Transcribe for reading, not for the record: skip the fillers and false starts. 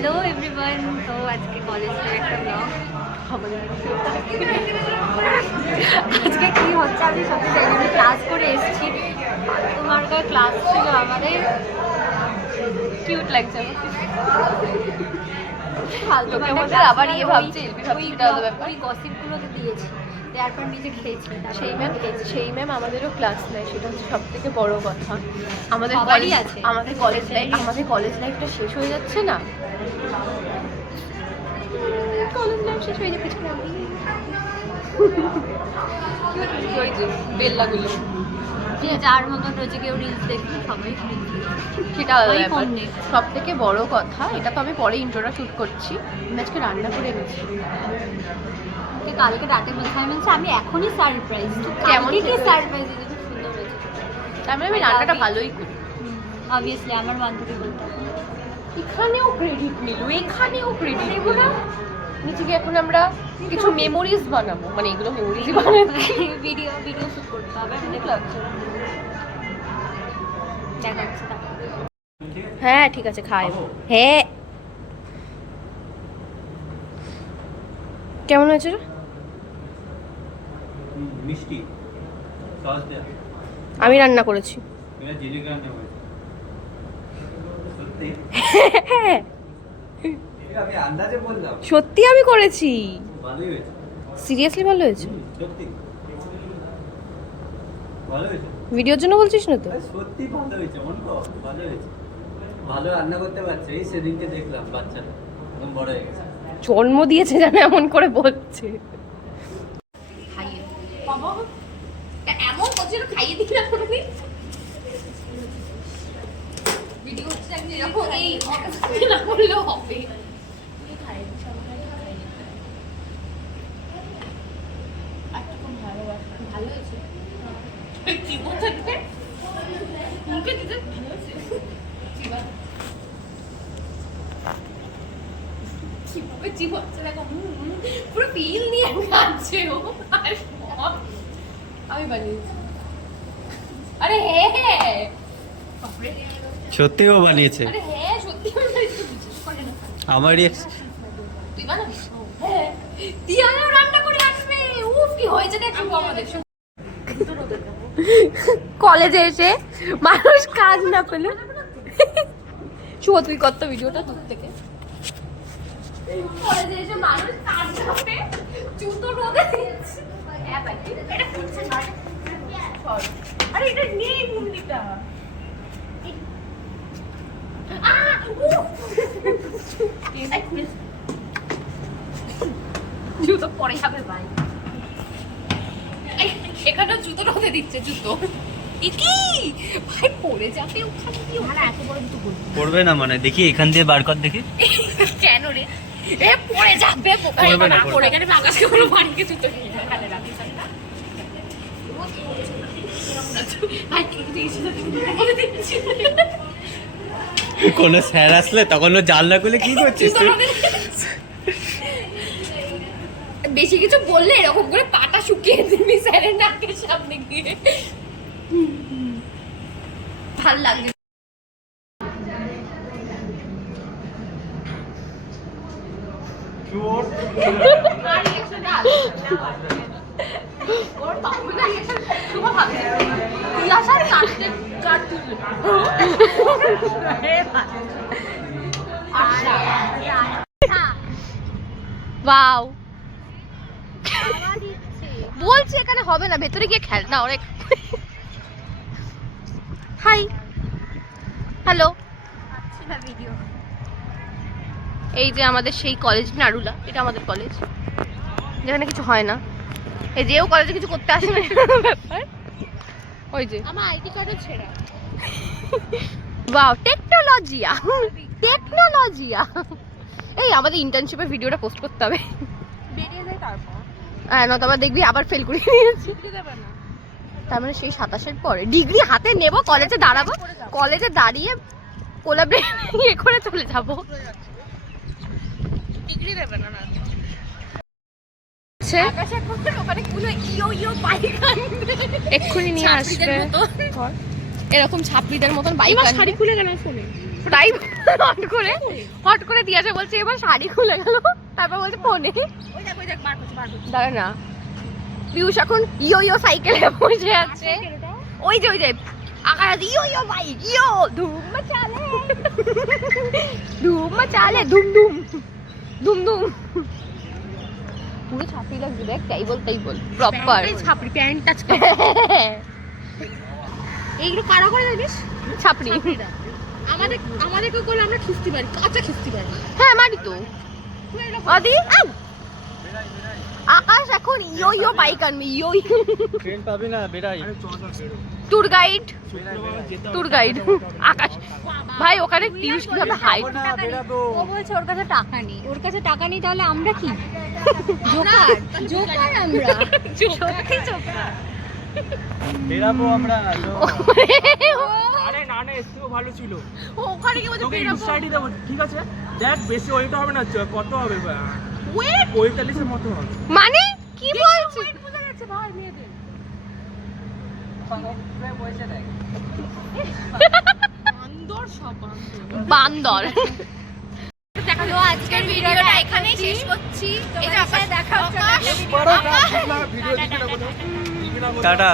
Hello everyone, তো আজকে কলেজের একটা ব্লগ। আজকে কি হচ্ছে আমি সত্যি জানি না। ক্লাস করে এসেছি, তোমার ক্লাস ছিল আমাদের। কিউট লাগছে আবার ইয়ে ভাবছি ওই গসিপগুলো তো দিয়েছি, দেওয়ার পর নিজে খেয়েছি। সেই ম্যাম আমাদেরও ক্লাস নেয়, সেটা হচ্ছে সব থেকে বড় কথা। আমাদের সবারই আছে। আমাদের কলেজ লাইফটা শেষ হয়ে যাচ্ছে না, কলেজ লাইফ শেষ হয়ে যাচ্ছে ওই যে বেল্লাগুলো যে যার মতন রয়েছে, কেউ রিলস দেখি, সবাই সেটা সব থেকে বড় কথা। এটা তো আমি পরে ইন্ট্রোটা শুট করছি। আমি আজকে রান্না করে এনেছি, কালকে রাতে মিঠাই মিলছে। আমি এখনই সারপ্রাইজ, কেমন কি সারপ্রাইজ খুব সুন্দর হয়েছে। তার মানে আমি রান্নাটা ভালোই করি। অবভিয়াসলি আমার বান্ধবী বলতে এখানেও ক্রেডিট নিল, এখানেও ক্রেডিট নিল। নিচে গিয়ে এখন আমরা কিছু মেমোরিজ বানাবো, মানে এগুলো মেমোরিজই বানাবো। ভিডিও শুট করতে হবে আমাদের ক্লাসে। হ্যাঁ ঠিক আছে, খাই। হ্যাঁ কেমন হয়েছে রে? মিষ্টি সস দেয়া। আমি রান্না করেছি। মেরা জিলি রান্না করেছে সত্যি? আমি আন্দাজে বললাম, সত্যি আমি করেছি। ভালোই হয়েছে, সিরিয়াসলি ভালো হয়েছে। সত্যি ভালো হয়েছে। ভিডিওর জন্য বলছিস না তো? সত্যি ভালো হয়েছে, মন কর ভালো হয়েছে। ভালো রান্না করতে পারছে। এই সেদিনকে দেখলাম বাচ্চাটা একদম বড় হয়ে গেছে। জন্ম দিয়েছে যেন এমন করে বলছে। এমন করছিল, খাইয়ে দিই না কোনোদিন। ভিডিও হচ্ছে আমি এরকম এই না করলেও হবে। ভালো হয়েছে। কি বলতে মুখে দিতে ভালো হয়েছে। পুরো ফিল নিয়ে খাচ্ছে ও। আমি বানিয়েছি। আরে হ্যাঁ সত্যি ও বানিয়েছে। আরে হ্যাঁ সত্যি বানিয়েছি। আমার তুই বানাবি? হ্যাঁ তিয়ানো রান্না করে আসবে। উফ কি হয়েছে দেখো আমাদের কলেজে এসে মানুষ কাজ না পেলে। শুভ তুই কত ভিডিওটা দূর থেকে। কলেজে এসে মানুষ কাজ না পেয়ে জুতো রোদে দিচ্ছে। হ্যাঁ ভাই এটা করছে না। আরে এটা নেই মুন্ডিটা। জুতো পরে যাবে ভাই। এখানে জুতো রোদে দিচ্ছে, জুতো কি ভাই পরে যাবে ওখানে। কি ওরা এত বড় জুতো পড়বে না মানে? দেখি এখান দিয়ে বার কর দেখি। কেন রে? এ পড়ে যাবে। পড়বে না, পড়ে এখানে আকাশকে কোনো বাড়িকে জুতো নিয়ে এখানে রাখি না। ভাই কি দিয়েছিস বলে দিচ্ছি। কোন স্যার আসলে তখন ও জানলা খুলে কি করছিস তুই? বেশি কিছু বললে এরকম করে পাটা শুকিয়ে দিবি স্যারের নাকের সামনে গিয়ে। ভাল লাগছে। ওয়াও বলছি এখানে হবে না, ভেতরে গিয়ে খেল না অনেক। Hi hello video. এই যে আমাদের সেই কলেজ নারুলা, এটা আমাদের কলেজ যেখানে কিছু হয় না। এই যেও কলেজে কিছু করতে আসে না ব্যাপার। ওই যে আমার আইডি কার্ডও ছেঁড়া। ওয়াও টেকনোলজিয়া। এই আমাদের ইন্টার্নশিপের ভিডিওটা পোস্ট করতে হবে। বেরিয়ে যায় তারপর। হ্যাঁ না তো আবার দেখবি আবার ফেল করে নিয়েছি। তার মানে সেই 27-এর পরে ডিগ্রি হাতে নেব, কলেজে দাঁড়াবো, কলেজে দাঁড়িয়ে কোলাবরেট ইয়ে করে চলে যাবো। ডিগ্রি দেবে না না এক্ষুনি নিয়ে আসবে। এরকম ছাত্রীদের মতন বাইক শাড়ি খুলে গেল ফোনে। তাই হট করে দিয়েছে, বলছে এবার শাড়ি খুলে গেল, তারপর বলছে ফোনে দাঁড়া না। পিয়ুষ এখন ইয়ো ইয়ো সাইকেলে বসে আছে, ওই যে আকাশ ইয়ো ইয়ো বাইক ইয়ো ধুম চালে ধুম ধুম পুরো ছাপড়ি লাগছে দেখ, তাই বল প্রপার ছাপড়ি প্যান্ট টাচ করে। এইগুলো কারা করে জানিস? ছাপড়ি। আমাদেরকে করলে আমরা খিস্তি পারি, কাঁচা খিস্তি পারি। হ্যাঁ মারি তো আদি। আকাশ এখন ইয়ো ইয়ো বাইক আনবে, ইয়ো ট্রেন পাবি না, বেরাই। ট্যুর গাইড আকাশ ভাই, ওখানে পিয়ুষ কিভাবে হাইট। ও বলছে ওর কাছে টাকা নেই, ওর কাছে টাকা নেই, তাহলে আমরা কি জোকার আমরা সত্যি জোকার। বেরাবো আমরা। আরে না একটু ভালো ছিল। ওখানে কি বলছে তোকে বেরাবো? ইনসাইডই দেবো, ঠিক আছে? দেখ বেশি ওয়েট হবে না, কত হবে? ওয়েট 45 এর মতো হবে। মানে কি বলছিস? বুঝা যাচ্ছে ভাই মেয়েদের। বসে দেখ। বান্দর। তো আজকের ভিডিওটা এখানেই শেষ করছি। এই যে আপনারা দেখা হচ্ছে টাটা।